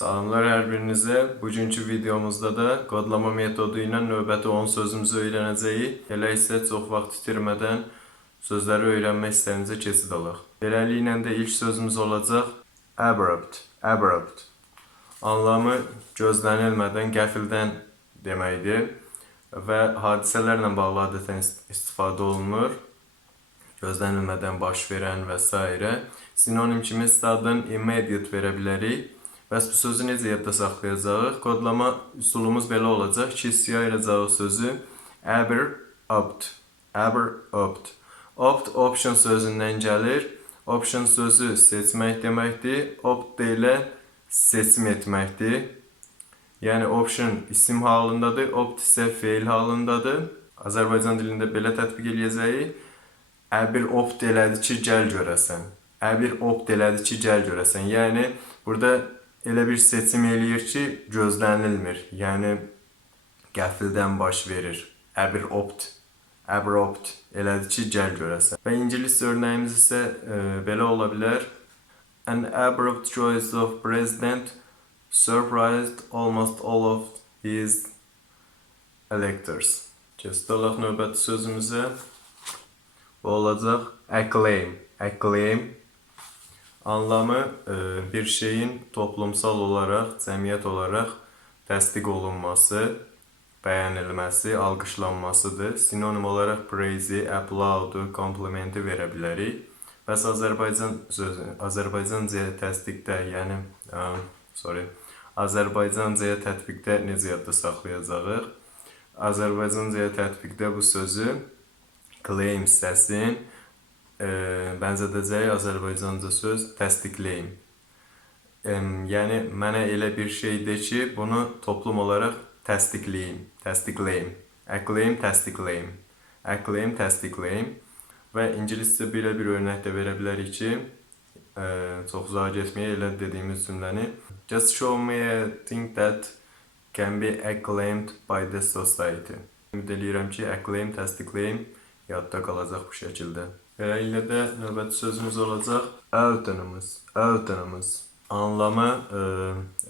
Salamlar hər birinizə. Bugünkü videomuzda da kodlama metodu ilə növbəti 10 sözümüzü öyrənəcəyik. Elə isə çox vaxt itirmədən sözləri öyrənmək istəyinizə keçid alaq. Beləliklə də ilk sözümüz olacaq abrupt. Abrupt. Anlamı gözlənilmədən, qəfildən deməkdir və hadisələrlə bağlı adətən ist- istifadə olunur. Gözlənilmədən baş verən və s. Sinonim kimi sudden, immediate verə bilərik. Bəs bu sözü necə yadda saxlayacağıq? Kodlama üsulumuz belə olacaq. İki hissəyə ayıracağıq sözü. Abrupt. Abrupt. Opt option sözündən gəlir. Option sözü seçmək deməkdir. Opt elə seçim etməkdir. Yəni option isim halındadır, opt isə feil halındadır. Azərbaycan dilində belə tətbiq eləyəcəyik. Əbir opt elədi ki, gəl görəsən. Əbir opt elədi ki, gəl görəsən. Yəni burada elə bir seçim eləyir ki, gözlənilmir. Yəni qəfildən baş verir. Əbir opt, abrupt elədi ki, gəl görəsən. Və ingilis örnəyimiz e, belə ola. An abrupt choice of president surprised almost all of his electors. Keçdələk növbəti sözümüzə. Bu olacaq acclaim. Acclaim anlamı e, bir şeyin toplumsal olaraq, cəmiyyət olaraq təsdiq olunması, bəyənilməsi, alqışlanmasıdır. Sinonim olaraq praise, applaud, komplimenti verə bilərik. Bəs Azərbaycan sözü, Azərbaycancaya təsdiqdə, yəni, ə, sorry, Azərbaycancaya tətbiqdə necə yadda saxlayacağıq? Azərbaycancaya tətbiqdə bu sözü claim hissəsin e, bənzədəcəyi Azərbaycanca söz təsdiqləyim. Yəni mənə elə bir şey de ki, bunu toplum olaraq təsdiqləyim, təsdiqləyim. Acclaim, təsdiqləyim. Acclaim, təsdiqləyim. Və ingiliscə belə bir örnək də verə bilərik ki, e, çox uzağa getməyə elə dediyimiz cümləni Just show me a thing that can be acclaimed by the society. Ümid eləyirəm ki, acclaim, təsdiqləyim yadda qalacaq bu şəkildə. Beləliklə də növbəti sözümüz olacaq autonomous. Autonomous. Anlamı e,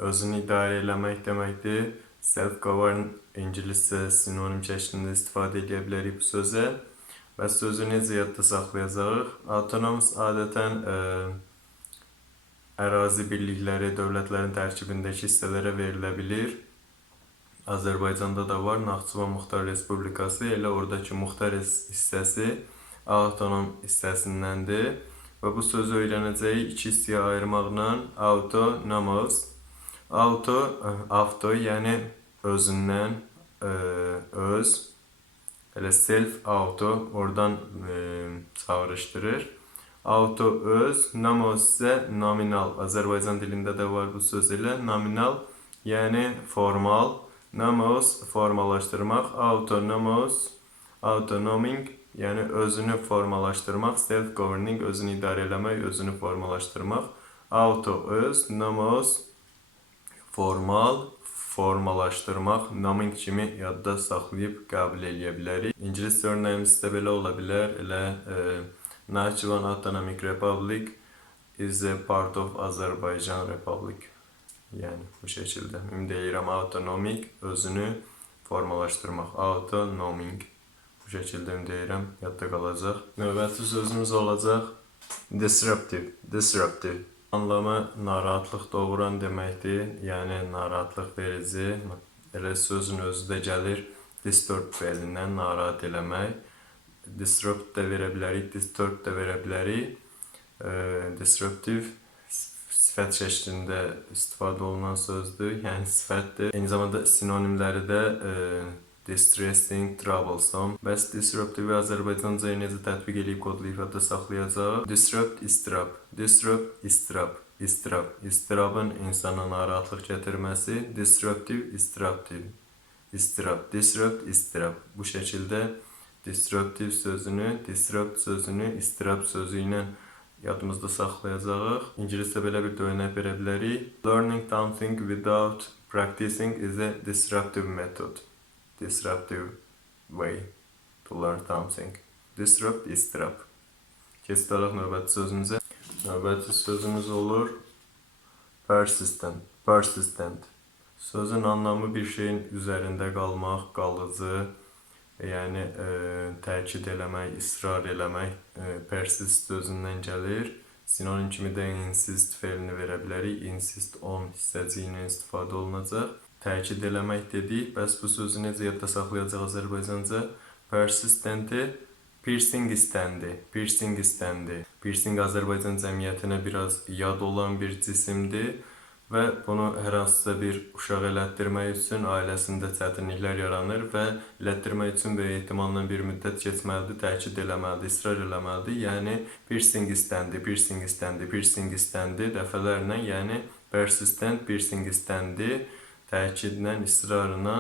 özünü idarə eləmək deməkdir. Self-govern ingiliscə sinonim şəklində istifadə edə bilərik bu sözə. Və sözü necə yadda saxlayacağıq? Autonomous adətən e, ərazi birlikləri, dövlətlərin tərkibindəki hissələrə verilə bilər. Azərbaycanda da var Naxçıvan Muxtar Respublikası. Elə oradakı Muxtar his- hissəsi avtonom hissəsindəndir. Və bu sözü öyrənəcəyik iki hissəyə ayırmaqla autonomous. Auto, ə, avto yəni özündən, ə, öz. Elə self auto oradan ə, çağrışdırır. Auto öz, nomos isə nominal. Azərbaycan dilində də var bu söz elə. Nominal yəni formal. Nomos formalaşdırmaq, autonomous, autonoming yəni özünü formalaşdırmaq, self-governing özünü idarə eləmək, özünü formalaşdırmaq. Auto öz, nomos formal, formalaşdırmaq, naming kimi yadda saxlayıb qəbul eləyə bilərik. İngilis örnəyimiz də belə ola bilər. Elə e, Autonomic Republic is a part of Azerbaijan Republic. Yəni bu şəkildə. Ümid edirəm autonomik özünü formalaşdırmaq. Autonoming. Bu şəkildə ümid edirəm yadda qalacaq. Növbəti sözümüz olacaq disruptive. Disruptive. Anlamı narahatlıq doğuran deməkdir. Yəni narahatlıq verici. Elə sözün özü də gəlir disturb feilindən narahat eləmək. Disrupt da verə bilərik, disturb da verə bilərik. E, disruptive sifət şəklində istifadə olunan sözdür. Yəni sifətdir. Eyni zamanda sinonimləri də e, distressing, troublesome. Bəs disruptive Azərbaycancaya necə tətbiq edib kodlayıb yadda saxlayacaq? Disrupt, istirab. Disrupt, istirab. İstirab. İstirabın insana narahatlıq gətirməsi. Disruptive, istirabtiv. İstirab. Disrupt, istirab. Bu şəkildə disruptive sözünü, disrupt sözünü istirab sözü ilə yadımızda saxlayacağıq. İngiliscə belə bir örnək verə bilərik. Learning something without practicing is a disruptive method. Disruptive way to learn something. Disrupt, istirab. Keçdələk növbəti sözümüzə. Növbəti sözümüz olur persistent. Persistent. Sözün anlamı bir şeyin üzerinde qalmaq, qalıcı, yəni e, təkid eləmək, israr eləmək, e, persist sözündən gəlir. Sinonim kimi də insist fe'lini verə bilərik. Insist on hissəci ilə istifadə olunacaq. Təkid eləmək dedik. Bəs bu sözü necə yadda saxlayacaq Azərbaycanca? Persistenti piercing istəndi. Piercing istəndi. Piercing Azərbaycan cəmiyyətinə biraz yad olan bir cisimdir və bunu hər hansısa bir uşaq elətdirmək üçün ailəsində çətinliklər yaranır və elətdirmək üçün böyük ehtimalla bir müddət keçməlidir, təkid eləməlidir, israr eləməlidir. Yəni piercing istəndi, piercing istəndi, piercing istəndi dəfələrlə, yəni persistent piercing istəndi, təkidlə, israrla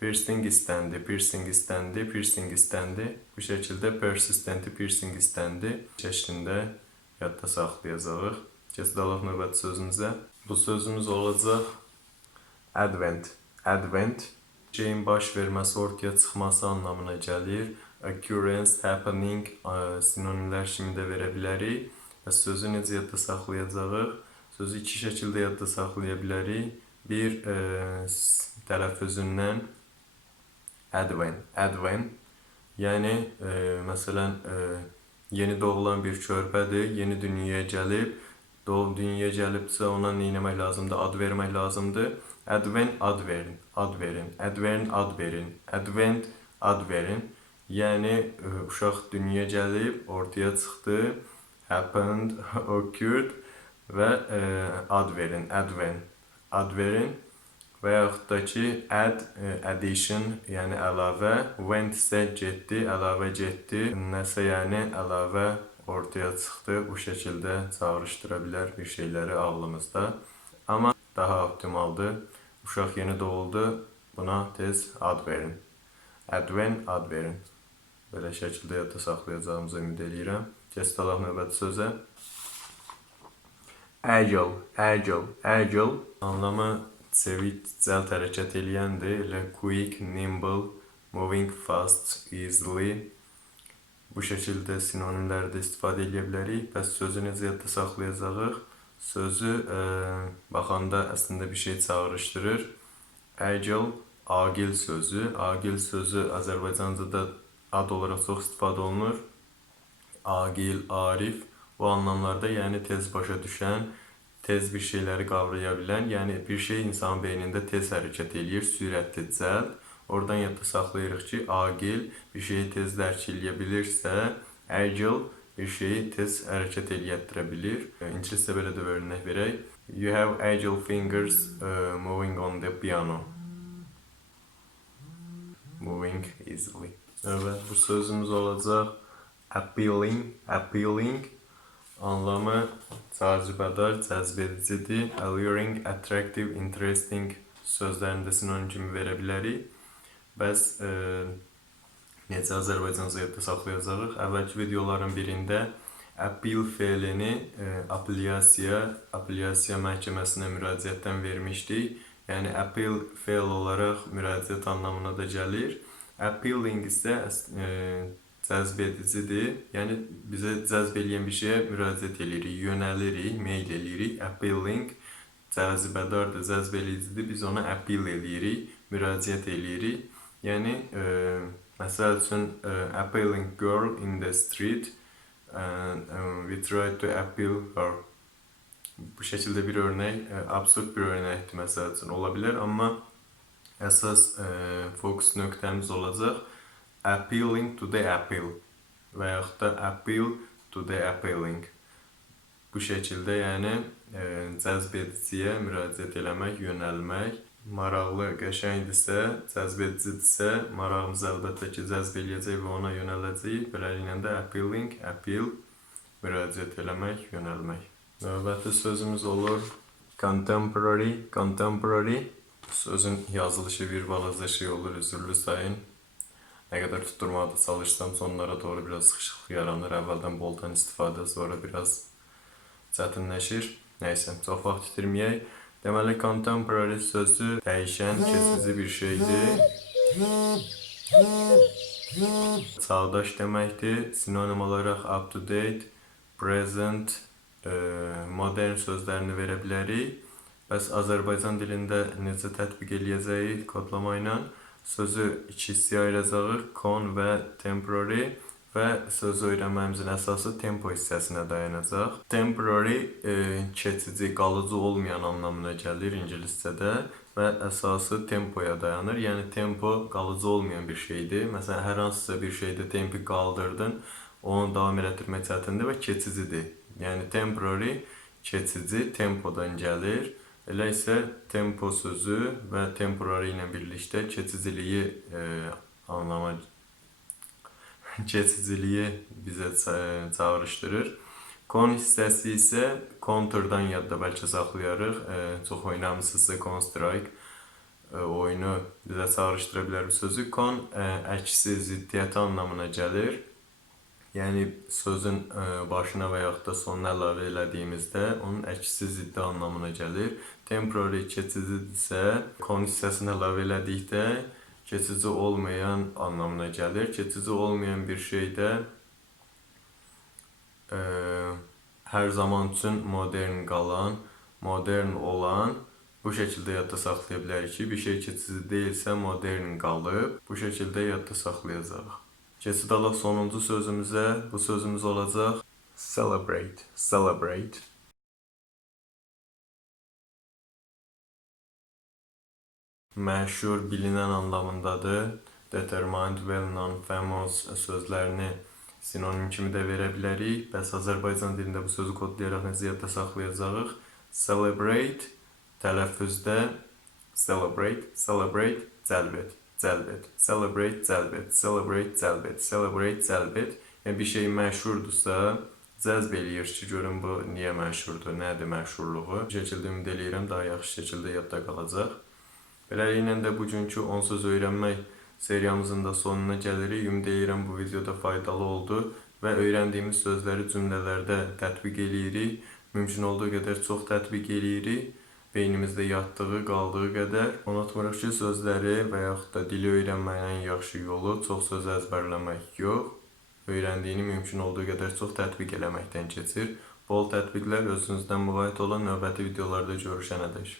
piercing istəndi, piercing istəndi, piercing istəndi. Bu şəkildə persistenti piercing istəndi şəklində yadda saxlayacağıq. Keçidalıq növbəti sözümüzə. Bu sözümüz olacaq advent. Advent şeyin baş verməsi, ortaya çıxması anlamına gəlir. Occurrence, happening ə, sinonimlər kimi də verə bilərik. Və sözü necə yadda saxlayacağıq? Sözü iki şəkildə yadda saxlaya bilərik. Bir s- tələffüzündən advent, advent. Yəni ə, məsələn ə, yeni doğulan bir körpədir, yeni dünyaya gəlib, doğum dünyaya gəlibsə ona nə etmək lazımdır? Ad vermək lazımdır. Advent ad verin, ad verin. Advent ad verin. Advent ad verin. Yəni ə, uşaq dünyaya gəlib, ortaya çıxdı, happened, occurred və ə, ad verin, advent ad verin. Və yaxud da ki, add, ə, addition, yəni əlavə, went isə getdi, əlavə getdi, nəsə yəni əlavə ortaya çıxdı. Bu şəkildə çağrışdıra bilər bir şeyləri ağlımızda. Amma daha optimaldır. Uşaq yeni doğuldu, buna tez ad verin. Advent ad verin. Belə şəkildə yadda saxlayacağımızı ümid eləyirəm. Keçid alaq növbəti sözə. Agile, agile, agile anlamı cəld hərəkət eləyəndir. Elə quick, nimble, moving fast, easily. Bu şəkildə sinonimlərdə istifadə edə bilərik. Bəs sözü necə yadda saxlayacağıq? Sözü ə, baxanda əslində bir şey çağrışdırır. Agile, agil sözü. Agil sözü Azərbaycancada ad olaraq çox istifadə olunur. Agil, arif bu anlamlarda yəni tez başa düşən, tez bir şeyləri qavraya bilən, yəni bir şey insanın beynində tez hərəkət eləyir, sürətli, cəld. Oradan yadda saxlayırıq ki, agil bir şeyi tez dərk eləyə bilirsə, bir şeyi tez hərəkət eləyətdirə bilir. İngiliscə belə də örnək verək. You have agile fingers uh, moving on the piano. Moving easily. Evet, bu sözümüz olacaq appealing, appealing anlamı cazibədar, cəzbedicidir. Alluring, attractive, interesting sözlərində sinonim kimi verə bilərik. Bəs e, necə Azərbaycanca yadda saxlayacağıq? Əvvəlki videoların birində appeal fe'lini e, apellyasiya, apellyasiya məhkəməsinə müraciətdən vermişdik. Yəni appeal fe'l olaraq müraciət anlamına da gəlir. Appealing isə e, cəzb edicidir. Yəni bizə cəzb edən bir şeyə müraciət eləyirik, yönəlirik, meyl eləyirik. Appealing cəzibədardır, cəzb edicidir. Biz ona appeal eləyirik, müraciət eləyirik. Yəni e, məsəl üçün e, appealing girl in the street and um, we try to appeal her. Bu şəkildə bir örnək, e, absurd bir örnəkdir məsəl üçün ola bilər, amma əsas e, fokus nöqtəmiz olacaq appealing to the appeal və yaxud da appeal to the appealing. Bu şəkildə yəni e, cəzb ediciyə müraciət eləmək, yönəlmək, maraqlı, qəşəngdirsə, cəzb edicidirsə, marağımızı əlbəttə ki, cəzb eləyəcək və ona yönələcəyik. Beləliklə də appealing, appeal, müraciət eləmək, yönəlmək. Növbəti sözümüz olur contemporary, contemporary. Sözün yazılışı bir balaca şey olur, üzürlü sayın. Nə qədər tutturmağa da çalışsam sonlara doğru biraz sıxışıqlıq yaranır. Əvvəldən boldan istifadə, sonra biraz çətinləşir. Nəysə, çox vaxt itirməyək. Deməli, contemporary sözü dəyişən, keçici bir şeydir. Çağdaş deməkdir. Sinonim olaraq up to date, present, e, modern sözlərini verə bilərik. Bəs Azərbaycan dilində necə tətbiq eləyəcəyik kodlama ilə? Sözü iki hissəyə ayıracağıq. Con və temporary və sözü öyrənməyimizin əsası tempo hissəsinə dayanacaq. Temporary e, keçici, qalıcı olmayan anlamına gəlir ingiliscədə və əsası tempoya dayanır. Yəni tempo qalıcı olmayan bir şeydir. Məsələn, hər hansısa bir şeydə tempi qaldırdın, onu davam elətdirmək çətindir və keçicidir. Yəni temporary keçici tempodan gəlir. İsə tempo sözü və temporary ilə birlikdə keçiciliyi e, anlama keçiciliyi bizə ça- çağrışdırır. Kon hissəsi isə konturdan yadda bəlkə saxlayarıq. E, çox oynamısınızsa Counter Strike e, oyunu bizə çağrışdıra bilər bu sözü. Kon e, əksi anlamına gəlir. Yəni sözün e, başına və yaxud da sonuna əlavə elədiyimizdə onun əksi ziddi anlamına gəlir. Temporary keçicidirsə, kon hissəsini əlavə elədikdə keçici olmayan anlamına gəlir. Keçici olmayan bir şeydə e, hər zaman üçün modern qalan, modern olan bu şəkildə yadda saxlaya bilərik ki, bir şey keçici deyilsə modern qalıb. Bu şəkildə yadda saxlayacağıq. Keçid alaq sonuncu sözümüzə. Bu sözümüz olacaq celebrate, celebrate. Məşhur, bilinən anlamındadır. Determined, well-known, famous sözlərini sinonim kimi də verə bilərik. Bəs Azərbaycan dilində bu sözü kodlayaraq necə yadda saxlayacağıq? Celebrate tələffüzdə celebrate, celebrate, cəlb et, cəlb et, celebrate, cəlb et, celebrate, cəlb et, celebrate, cəlb et. Yəni bir şey məşhurdursa, cəzb eləyir ki, görün bu niyə məşhurdur, nədir məşhurluğu. Bu şəkildə ümid eləyirəm daha yaxşı şəkildə yadda qalacaq. Beləliklə də bugünkü 10 söz öyrənmək seriyamızın da sonuna gəlirik. Ümid edirəm bu videoda faydalı oldu və öyrəndiyimiz sözləri cümlələrdə tətbiq eləyirik. Mümkün olduğu qədər çox tətbiq eləyirik. Beynimizdə yatdığı, qaldığı qədər. Unutmuruq ki, sözləri və yaxud da dili öyrənməyin ən yaxşı yolu çox söz əzbərləmək yox, öyrəndiyini mümkün olduğu qədər çox tətbiq eləməkdən keçir. Bol tətbiqlər özünüzdən müğayət olan növbəti videolarda görüşənədək.